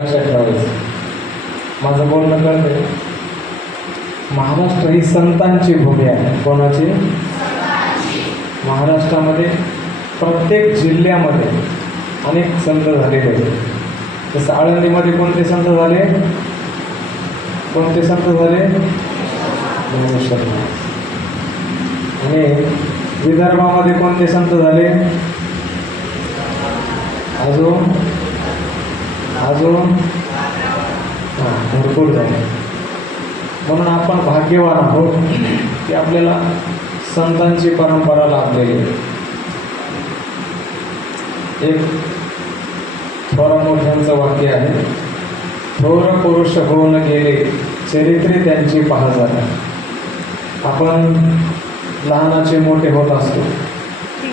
लक्षात ठेवायचं. माझं बोलणं कळतंय. महाराष्ट्र ही संतांची भूमी आहे. कोणाची? महाराष्ट्रामध्ये प्रत्येक जिल्ह्यामध्ये अनेक संत झालेले आहेत. जसं आळंदीमध्ये कोणते संत झाले? कोणते संत झाले? ज्ञानेश्वर. आणि विदर्भामध्ये कोणते संत झाले? अजून भरपूर झाले. म्हणून आपण भाग्यवान आहोत की आपल्याला संतांची परंपरा लाभलेली आहे. एक थोर मोठ्यांचं वाक्य आहे, थोर पुरुष होऊन गेले चरित्रे त्यांची पहा जरा. आपण लहानाचे मोठे होत असतो.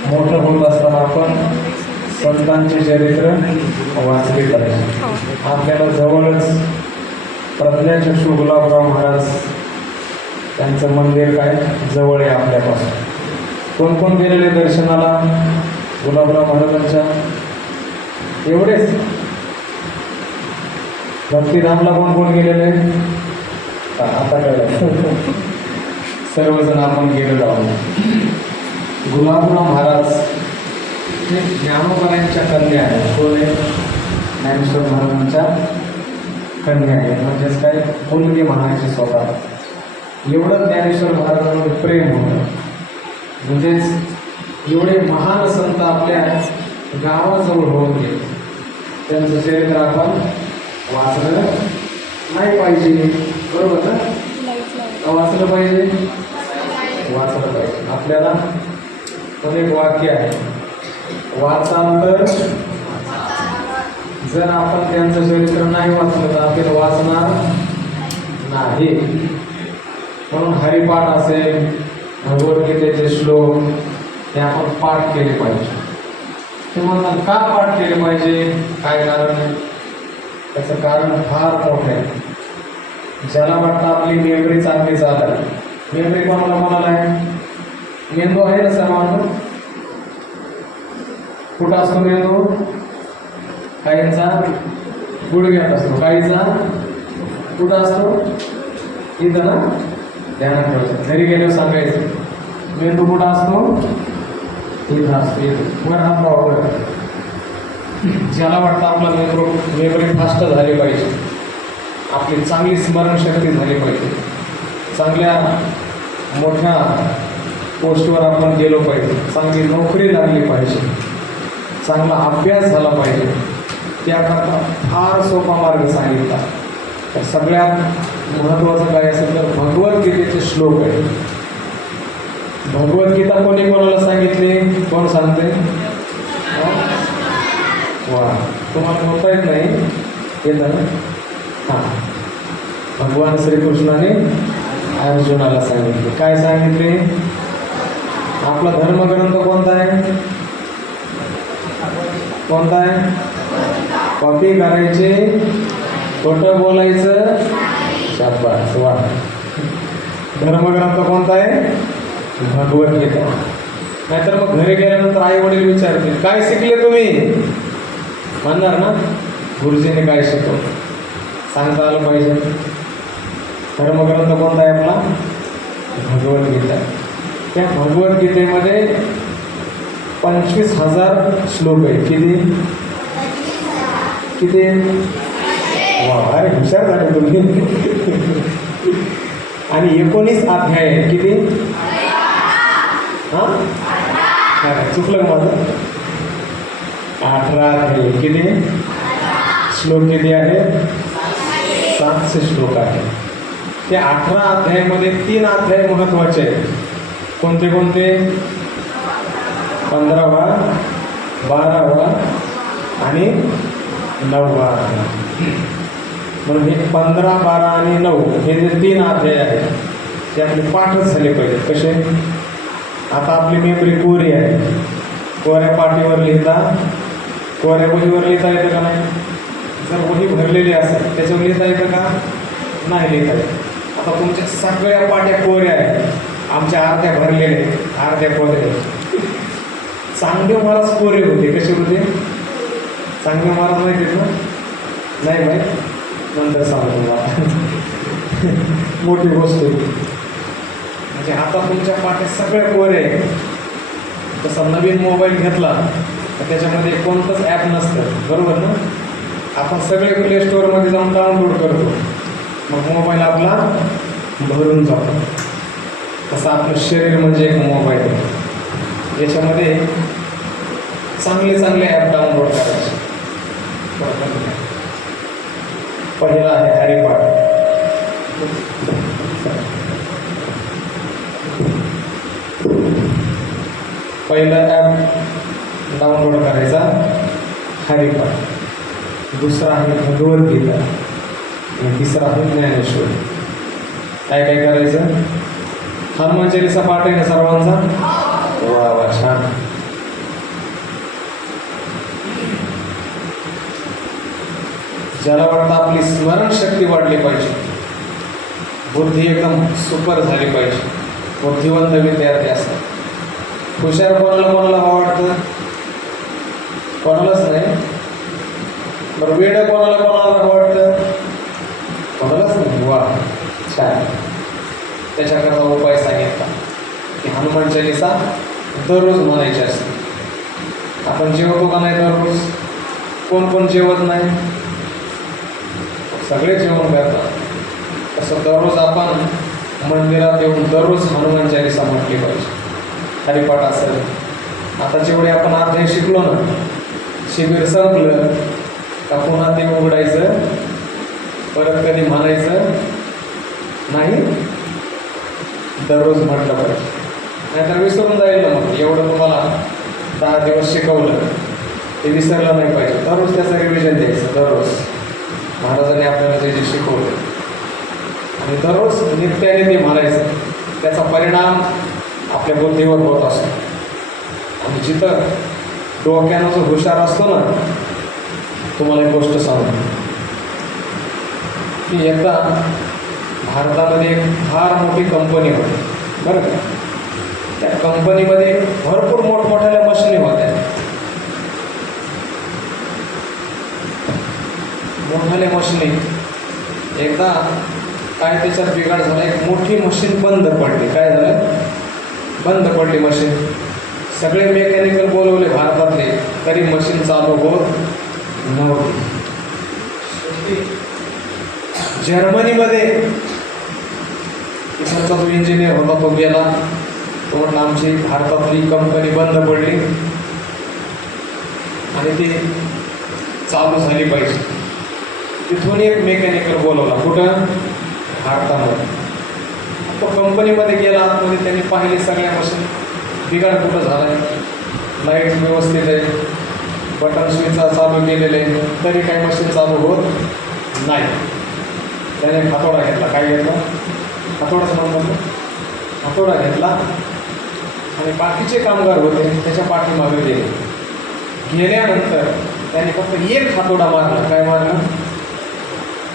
मोठं होत असताना आपण संतांचे चरित्र वाचले पाहिजे. आपल्याला जवळच प्रज्ञाचक्षू गुलाबराव महाराज त्यांचं मंदिर काय जवळ आहे आपल्यापासून. कोण कोण गेलेले दर्शनाला गुलाबराव महाराजांच्या? एवढेच. भक्तिधामला कोण कोण गेलेले? आता कळलं. सर्वजण आपण गेलेलो आहोत. गुलाबराव महाराज हे ज्ञानोबांच्या कन्या आहेत. कोण आहे? ज्ञानेश्वर महाराजांच्या कन्या आहेत. म्हणजेच काय, मुलगी म्हणायची स्वतः. एवढं ज्ञानेश्वर महाराजांवर प्रेम होतं. म्हणजेच एवढे महान संत आपल्या गावाजवळ होऊन गेले. त्यांचं चरित्र आपण वाचलं नाही पाहिजे. बरोबर ना? वाचलं पाहिजे. वाचलं पाहिजे. आपल्याला पण एक वाक्य आहे, वाचाल तर. जर आपण त्यांचं चरित्र नाही वाचलं तर आपल्याला वाचणार नाही. म्हणून हरिपाठ असेल, भगवद्गीतेचे श्लोक हे आपण पाठ केले पाहिजे. ते म्हणतात का पाठ केले पाहिजे? काय कारण आहे? त्याचं कारण फार मोठं आहे. ज्याला वाटतं आपली मेमरी चांगली चालत, मेमरी कोणाला आहे? मेंदू आहे ना सर्वांना. कुठं असतो मेंदू? काहींचा गुडघ्यात असतो, काहींचा कुठं असतो? इथं ना. ध्यानात ठेवायचं. घरी गेल्यावर सांगायचं मेंदू कुठं असतो? इथं असतो. इथं वर हात लावा. ज्याला वाटतं आपला मेमरी फास्ट झाली पाहिजे, आपली चांगली स्मरणशक्ती झाली पाहिजे, चांगल्या मोठ्या पोस्टवर आपण गेलो पाहिजे, चांगली नोकरी लागली पाहिजे, चांगला अभ्यास झाला पाहिजे, त्याकरता फार सोपा मार्ग सांगितला. तर सगळ्यात महत्त्वाचं काय असेल तर भगवद्गीतेचे श्लोक आहे. भगवद्गीता कोणी कोणाला सांगितले? कोण सांगते? वा, तुम्हाला होता येत नाही? येतं ना? हां. भगवान श्रीकृष्णाने अर्जुनाला सांगितले. काय सांगितले? आपला धर्मग्रंथ कोणता आहे? कोणता आहे? कॉपी करायचे, खोटं बोलायचं. शाबास, वा. धर्मग्रंथ कोणता आहे? भगवद्गीता. नाहीतर मग घरी गेल्यानंतर आई वडील विचारतील काय शिकले तुम्ही? म्हणणार ना गुरुजीने काय शिकवलं, सांगता आलं पाहिजे. धर्मग्रंथ कोणता आहे आपला? भगवद्गीता. त्या भगवद्गीतेमध्ये 25,000 श्लोक आहेत. किती? किती? वा, अरे हुशार झाले तुम्ही. आणि 19 अध्याय आहेत. किती? हां, चुकलं माझं. 18 अध्याय. किती श्लोक? किती आहेत? 700 श्लोक आहेत. ते 18 अध्यायामध्ये 3 अध्याय महत्त्वाचे आहेत. कोणते कोणते? 15वा, 12वा आणि 9वा. म्हणून हे 15, 12 आणि 9 हे जे 3 अध्याय आहेत ते आपले पाठच झाले पाहिजे. कसे? आता आपली मेमरी कोरी आहे. कोऱ्या पाठीवर लिहिता, कोऱ्या वहीवर लिहिता येतं का नाही? जर वही भरलेली असेल त्याच्यावर लिहिता येतं का? नाही लिहिता येत. आता तुमच्या सगळ्या पाट्या कोऱ्या आहेत, आमच्या अर्ध्या भरलेल्या, अर्ध्या कोऱ्या. चांगले महाराज कोरे होते. कसे होते? चांगले महाराज माहिती आहेत ना? नाही भाई, नंतर सांगतो मला. मोठी गोष्ट आहे. म्हणजे आता तुमच्या पाठी सगळे कोरे आहे. तसा नवीन मोबाईल घेतला तर त्याच्यामध्ये कोणतंच ॲप नसतं, बरोबर ना. आपण सगळे प्ले स्टोअरमध्ये जाऊन डाउनलोड करतो, मग मोबाईल आपला भरून जातो. तसं आपलं शरीर म्हणजे एक मोबाईल आहे, याच्यामध्ये चांगले चांगले ॲप डाउनलोड करायचे. पहिला आहे हरिपाठ. पहिला ॲप डाउनलोड करायचा हरिपाठ, दुसरा आहे भगवद्गीता आणि तिसरा आहे ज्ञानेश्वर. काय काय करायचं? हनुमान चालीसा पाठ आहे ना सर्वांचा? वा वा, छान. ज्याला वाटतं आपली स्मरणशक्ती वाढली पाहिजे, बुद्धी एकदम सुपर झाली पाहिजे, बुद्धिवंत विद्यार्थी असतात. हुशार कोणाला आवडतं? कोणालाच नाही. बरं, वेड कोणाला आवडतं? कोणालाच नाही. वा, छान. त्याच्याकरता उपाय सांगितला की हनुमान चालीसा दररोज म्हणायची असते. आपण जेवतो का नाही दररोज? कोण कोण जेवत नाही? सगळे जेवण करतात. तसं दररोज आपण मंदिरात येऊन दररोज हनुमान चालीसा म्हटली पाहिजे. हरिपाठ असेल. आता जेवढे आपण अध्याय शिकलो ना, शिबिर संपलं का पुन्हा ते उघडायचं, परत कधी म्हणायचं नाही, दररोज म्हटलं पाहिजे. नाहीतर विसरून जाईल ना. मग एवढं तुम्हाला 10 दिवस शिकवलं ते विसरलं नाही पाहिजे. दररोज त्याचं रिव्हिजन द्यायचं. दररोज महाराजांनी आपल्याला जे जे शिकवलं आणि दररोज नित्याने ते म्हणायचं. त्याचा परिणाम आपल्या बुद्धीवर होत असतो. आणि जिथं डोक्यानं जो हुशार असतो ना, तुम्हाला एक गोष्ट सांगतो की एकदा भारतामध्ये एक फार मोठी कंपनी होती, बरं का. त्या कंपनीमध्ये भरपूर मोठमोठ्या मशिनी होत्या. मोठ्याल्या मशिनी. एकदा काय त्याच्यात बिघाड झाला, एक मोठी मशीन बंद पडली. काय झालं? बंद पडली मशीन. सगळे मेकॅनिकल बोलवले भारतातले, तरी मशीन चालू होत नव्हती. जर्मनीमध्ये तिथलचा जो इंजिनियर होता तो गेला. तो म्हटलं आमची भारतातली कंपनी बंद पडली आणि ती चालू झाली पाहिजे. तिथून एक मेकॅनिकल बोलवला. कुठं? भारतामध्ये. तो कंपनीमध्ये गेला. आतमध्ये त्यांनी पाहिले सगळ्या मशीन. बिघाड कुठं झाला आहे? लाईट व्यवस्थित आहे, बटन स्विच चालू केलेले आहे, तरी काही मशीन चालू होत नाही. त्याने हातोडा घेतला. काय घेतला? हातोडाच म्हणतो. हातोडा घेतला आणि बाकीचे कामगार होते त्याच्या पाठीमागे गेले. गेल्यानंतर त्याने फक्त एक हातोडा मारला. काय मारला?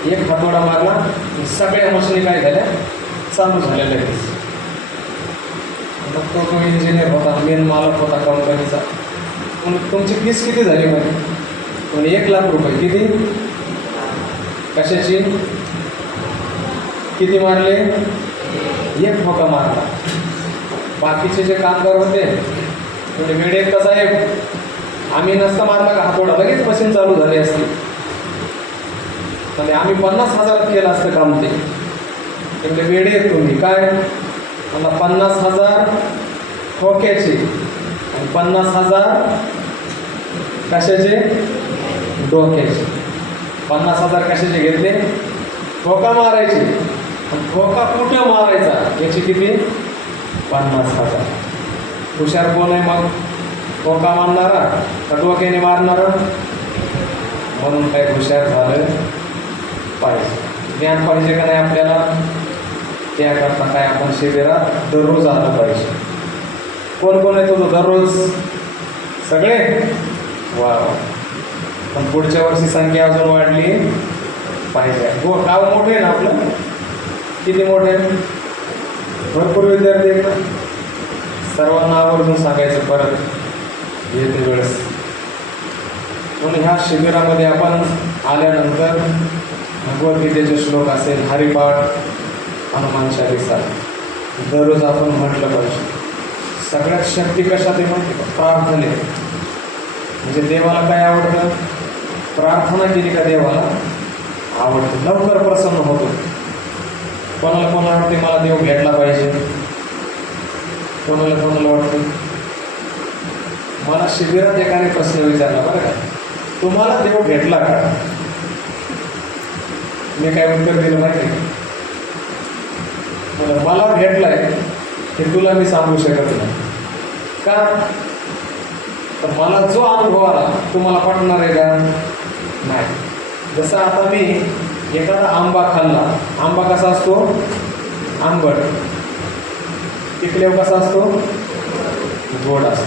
एक हातोडा मारला. सगळ्या मशिनी काय झाल्या? चालू झाल्या लगेच. मग तो जो इंजिनियर होता, मेन मालक होता कंपनीचा, म्हणून तुमची फीस किती झाली? म्हणजे 1 लाख रुपये. किती? कशाची? किती मारले? एक ठोका मारला. बाकीचे जे कामगार होते म्हणजे वेडे का साहेब, आम्ही नसता मारला का हातोडा लगेच मशीन चालू झाली असती. म्हणजे आम्ही 50,000 केलं असतं काम. ते म्हणजे वेडे आहेत तुम्ही. काय? मला 50,000 ठोक्याचे आणि 50,000 कशाचे? डोक्याचे. 50,000 कशाचे घेतले? ठोका मारायचे. ठोका कुठं मारायचा याची किती? 50,000. हुशार कोण आहे मग? ठोका मारणारा का डोक्याने मारणारा? म्हणून काय हुशार झालं पाहिजे. ज्ञान पाहिजे का नाही आपल्याला? त्याकरता काय आपण शिबिरात दररोज आलं पाहिजे. कोण कोण आहे तुझं दररोज? सगळे? वा वा. पण पुढच्या वर्षी संख्या अजून वाढली पाहिजे. गाव मोठं आहे ना आपलं? किती मोठं आहे? भरपूर विद्यार्थी आहेत ना. सर्वांना आवर्जून सांगायचं परत येते वेळेस. म्हणून ह्या शिबिरामध्ये आपण आल्यानंतर भगवद्गीतेचे श्लोक असेल, हरिपाठ, हनुमान चालीसा दररोज आपण म्हटलं पाहिजे. सगळ्यात शक्ती कशात आहे माहिती का? प्रार्थने. म्हणजे देवाला काय आवडतं? प्रार्थना केली का देवाला आवडतं, लवकर प्रसन्न होतो. कोणाला कोणाला वाटते मला देव भेटला पाहिजे, कोणाला कोणाला वाटते. मला शिबिरात एकाने प्रश्न विचारला बरं का, तुम्हाला देव भेटला का? मी काय उत्तर दिलं माहिती का? मला भेटलाय हे तुला मी सांगू शकत नाही. का? तर मला जो अनुभव आला तुम्हाला पटणार आहे का? नाही. जसं आता मी एखादा आंबा खाल्ला, आंबा कसा असतो? आंबट. पिकल्यावर कसा असतो? गोड असतो.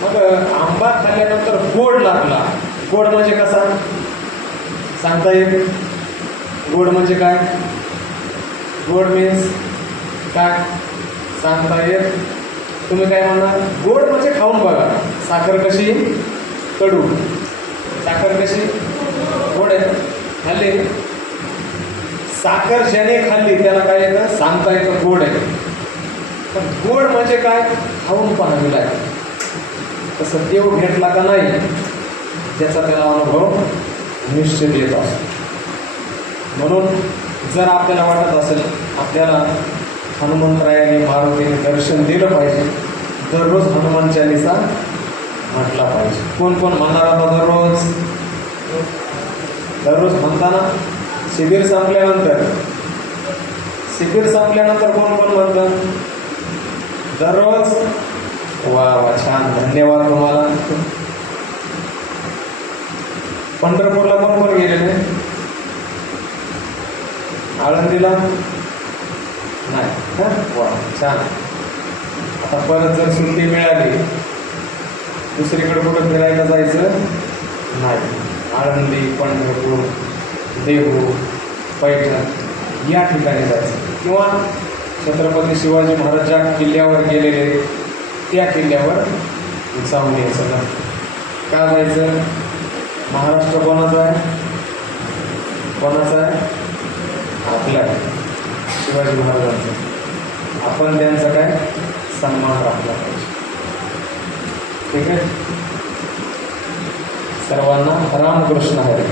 मग आंबा खाल्ल्यानंतर गोड लागला. गोड म्हणजे कसा सांगता येईल? गोड म्हणजे काय? गोड मीन्स काय सांगता येईल? तुम्ही काय म्हणणार? गोड म्हणजे खाऊन बघा. साखर कशी? कडू. साखर कशी? गोड आहे. खाल्ली साखर ज्याने खाल्ली त्याला काय येतं? सांगता येतं गोड आहे. पण गोड म्हणजे काय? खाऊन पाहावी लागेल. तसं देव भेटला का नाही त्याचा त्याला अनुभव निश्चित येत असतो. म्हणून जर आपल्याला वाटत असेल आपल्याला हनुमंतरायाने मारुतीने दर्शन दिलं पाहिजे, दररोज हनुमान चालीसा म्हटला पाहिजे. कोण कोण म्हणणार आता दररोज? दररोज म्हणताना शिबिर संपल्यानंतर कोण कोण म्हणतं दररोज? वा वा, छान, धन्यवाद तुम्हाला. पंढरपूरला कोण कोण गेलेले? आळंदीला नाही का? वा, छान. आता परत जर सुट्टी मिळाली दुसरीकडे कुठं फिरायला जायचं नाही. आळंदी, पंढरपूर, देहू, पैठण या ठिकाणी जायचं. किंवा छत्रपती शिवाजी महाराज ज्या किल्ल्यावर गेलेले त्या किल्ल्यावर जाऊन यायचं ना. का जायचं? महाराष्ट्र कोणाचा आहे? कोणाचा आहे? आपला शिवाजी महाराजांचा. आपण त्यांचा काय सन्मान राखला पाहिजे. ठीक आहे. सर्वांना रामकृष्ण हरी.